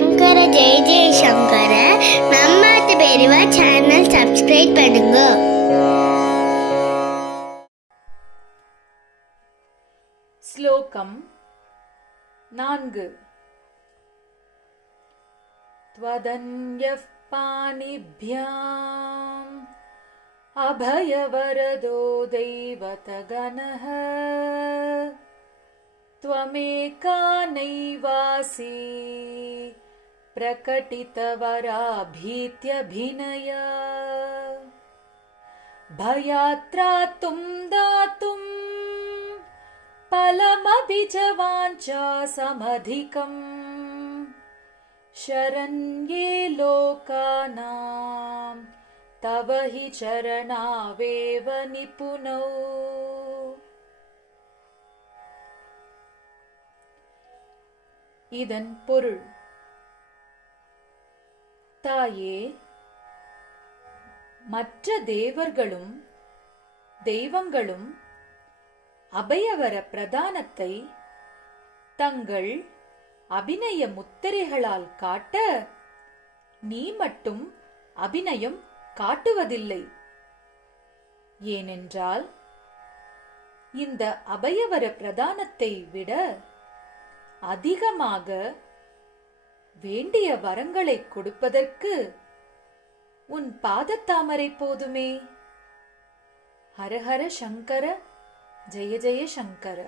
சங்கர ஜெய ஜெய சங்கர. நம்ம பெரியவா channel subscribe பண்ணுங்க. ஸ்லோகம் 4. त्वदन्यः पाणिभ्याम् अभयवरदो दैवतगणः त्वमेका नैवासि प्रकटितवराभीत्यभिनय भयात्रातुं दातुं फलमभिजवाञ्छा समधिकम् शरण्ये लोकानां तव हि चरणावेव निपुणौ. இதன் பொருள்: தாயே, மற்ற தேவர்களும் தெய்வங்களும் அபயவர பிரதானத்தை தங்கள் அபிநய முத்திரைகளால் காட்ட நீ மட்டும் அபிநயம் காட்டுவதில்லை. ஏனென்றால் இந்த அபயவர பிரதானத்தை விட அதிகமாக வேண்டிய வரங்களை கொடுப்பதற்கு உன் பாதத்தாமரை போதுமே. ஹரஹர சங்கர, ஜெய ஜெய சங்கர.